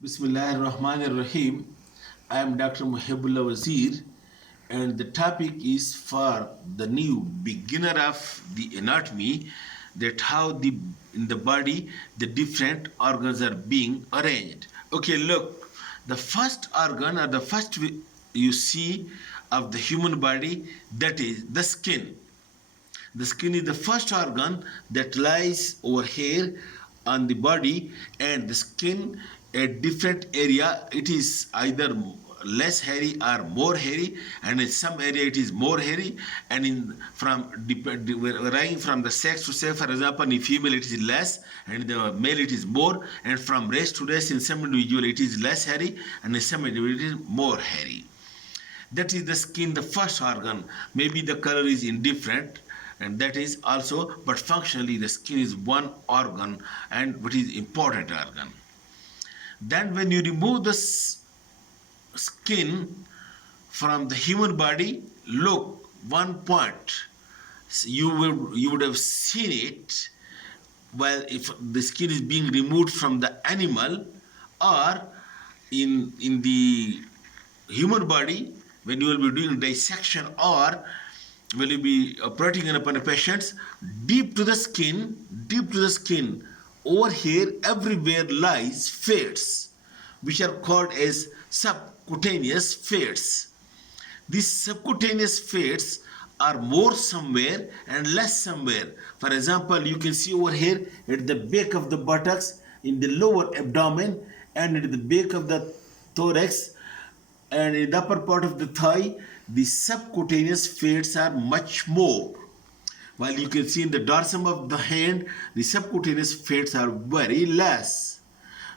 Bismillahirrahmanirrahim. I am Dr. Mohibullah Wazir, and the topic is for the new beginner of the anatomy, that how in the body the different organs are being arranged. Okay, look, the first organ or the first you see of the human body, that is the skin. The skin is the first organ that lies over here on the body, and the skin at different area, it is either less hairy or more hairy, and in some area it is more hairy, and in from varying from the sex to sex. For example, in female it is less, and in the male it is more, and from race to race, in some individual it is less hairy, and in some individual it is more hairy. That is the skin, the first organ. Maybe the color is indifferent, and that is also, but functionally the skin is one organ, and which is important organ. Then when you remove the skin from the human body, look, one point, you would have seen it. Well, if the skin is being removed from the animal, or in the human body, when you will be doing dissection, or will you be operating upon a patient, deep to the skin, over here everywhere lies fats, which are called as subcutaneous fats. These subcutaneous fats are more somewhere and less somewhere. For example, you can see over here at the back of the buttocks, in the lower abdomen, and at the back of the thorax, and in the upper part of the thigh, the subcutaneous fats are much more. While you can see in the dorsum of the hand, the subcutaneous fats are very less.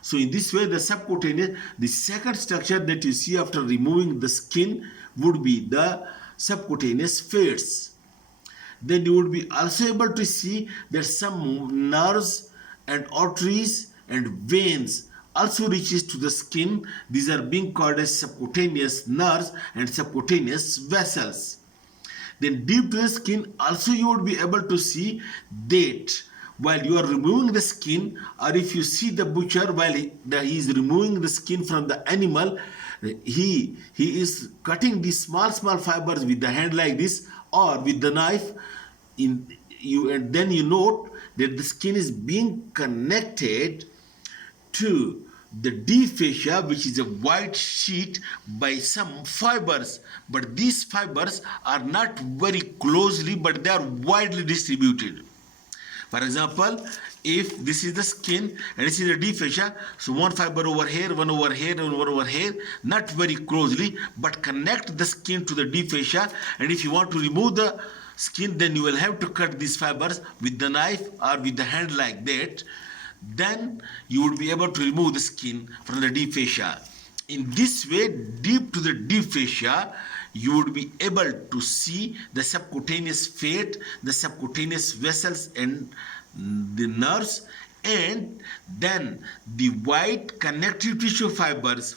So in this way, the second structure that you see after removing the skin would be the subcutaneous fats. Then you would be also able to see that some nerves and arteries and veins also reaches to the skin. These are being called as subcutaneous nerves and subcutaneous vessels. Then deep to the skin also you would be able to see that while you are removing the skin, or if you see the butcher while he is removing the skin from the animal, he is cutting these small fibers with the hand like this, or with the knife. And then you note that the skin is being connected to the deep fascia, which is a white sheet, by some fibers, but these fibers are not very closely, but they are widely distributed. For example, if this is the skin and this is the deep fascia, so one fiber over here, one over here, and one over here, not very closely, but connect the skin to the deep fascia. And if you want to remove the skin, then you will have to cut these fibers with the knife or with the hand like that. Then you would be able to remove the skin from the deep fascia. In this way, deep to the deep fascia, you would be able to see the subcutaneous fat, the subcutaneous vessels, and the nerves, and then the white connective tissue fibers,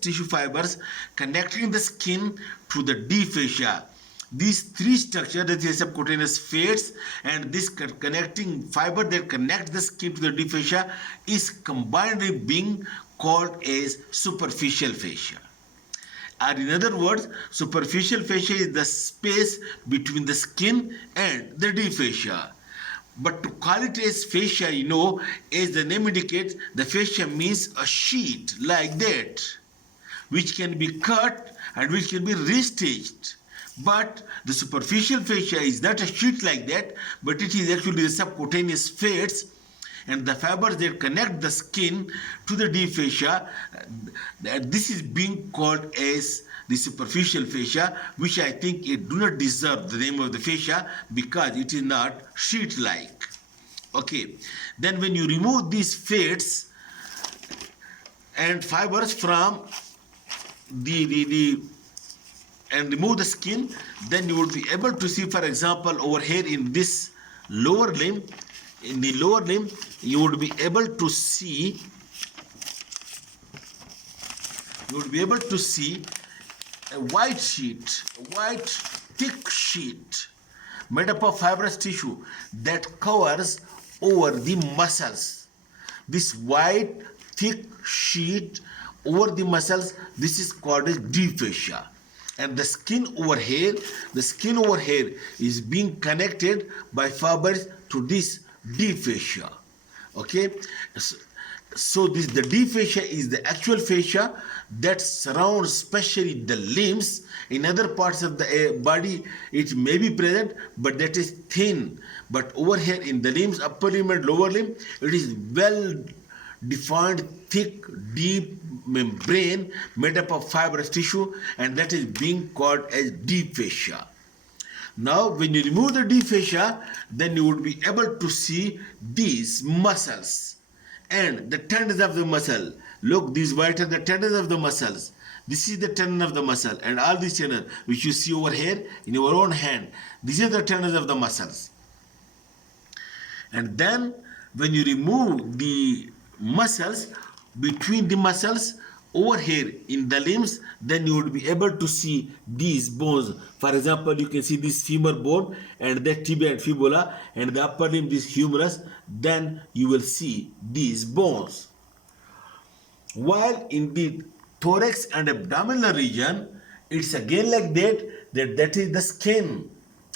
tissue fibers connecting the skin to the deep fascia. These three structures, that is subcutaneous fats and this connecting fiber that connect the skin to the deep fascia, is combinedly being called as superficial fascia. Or in other words, superficial fascia is the space between the skin and the deep fascia. But to call it as fascia, as the name indicates, the fascia means a sheet like that, which can be cut and which can be restitched. But the superficial fascia is not a sheet like that, but it is actually the subcutaneous fats and the fibers that connect the skin to the deep fascia. This is being called as the superficial fascia, which I think it do not deserve the name of the fascia because it is not sheet-like. Okay, then when you remove these fats and fibers from and remove the skin, then you would be able to see, for example, over here in this lower limb, you would be able to see a white thick sheet made up of fibrous tissue that covers over the muscles. This white thick sheet over the muscles. This is called as deep fascia. And the skin over here, is being connected by fibers to this deep fascia. Okay, so this the deep fascia is the actual fascia that surrounds especially the limbs. In other parts of the body it may be present, but that is thin. But over here in the limbs, upper limb and lower limb, it is well defined, thick, deep membrane made up of fibrous tissue, and that is being called as deep fascia. Now, when you remove the deep fascia, then you would be able to see these muscles and the tendons of the muscle. Look, these white are the tendons of the muscles. This is the tendon of the muscle, and all these tendons which you see over here in your own hand, these are the tendons of the muscles. And then when you remove the muscles, between the muscles over here in the limbs, then you would be able to see these bones. For example, you can see this femur bone and the tibia and fibula, and the upper limb, this humerus. Then you will see these bones. While in the thorax and abdominal region, it's again like that is the skin,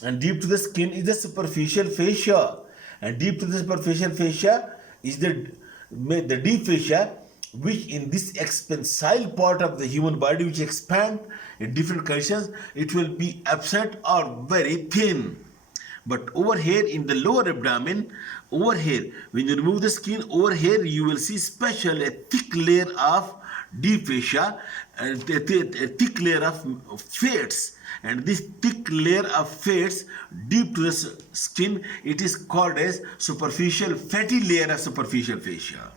and deep to the skin is the superficial fascia, and deep to the superficial fascia is the deep fascia, which in this expansile part of the human body, which expand in different conditions, it will be absent or very thin. But over here in the lower abdomen, over here, when you remove the skin, over here you will see a thick layer of deep fascia and a thick layer of fats. And this thick layer of fats deep to the skin, it is called as superficial fatty layer of superficial fascia.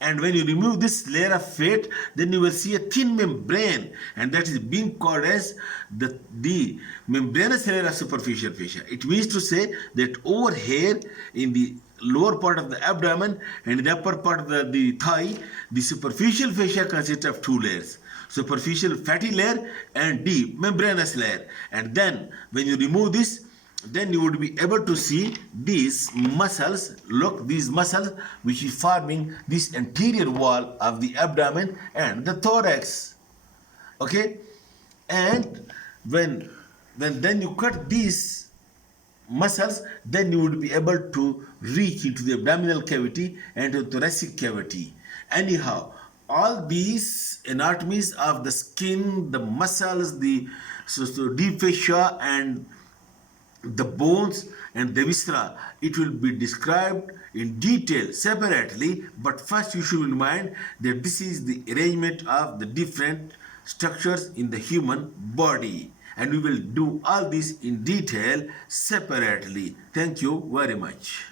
And when you remove this layer of fat, then you will see a thin membrane, and that is being called as the membranous layer of superficial fascia. It means to say that over here in the lower part of the abdomen and the upper part of the thigh, the superficial fascia consists of two layers: superficial fatty layer and deep membranous layer. And then when you remove this, then you would be able to see these muscles. Look, these muscles which is forming this anterior wall of the abdomen and the thorax. Okay, and when then you cut these muscles, then you would be able to reach into the abdominal cavity and to the thoracic cavity. Anyhow, all these anatomies of the skin, the muscles, the deep fascia and the bones and the viscera, it will be described in detail separately. But first you should remind that this is the arrangement of the different structures in the human body, and we will do all this in detail separately. Thank you very much.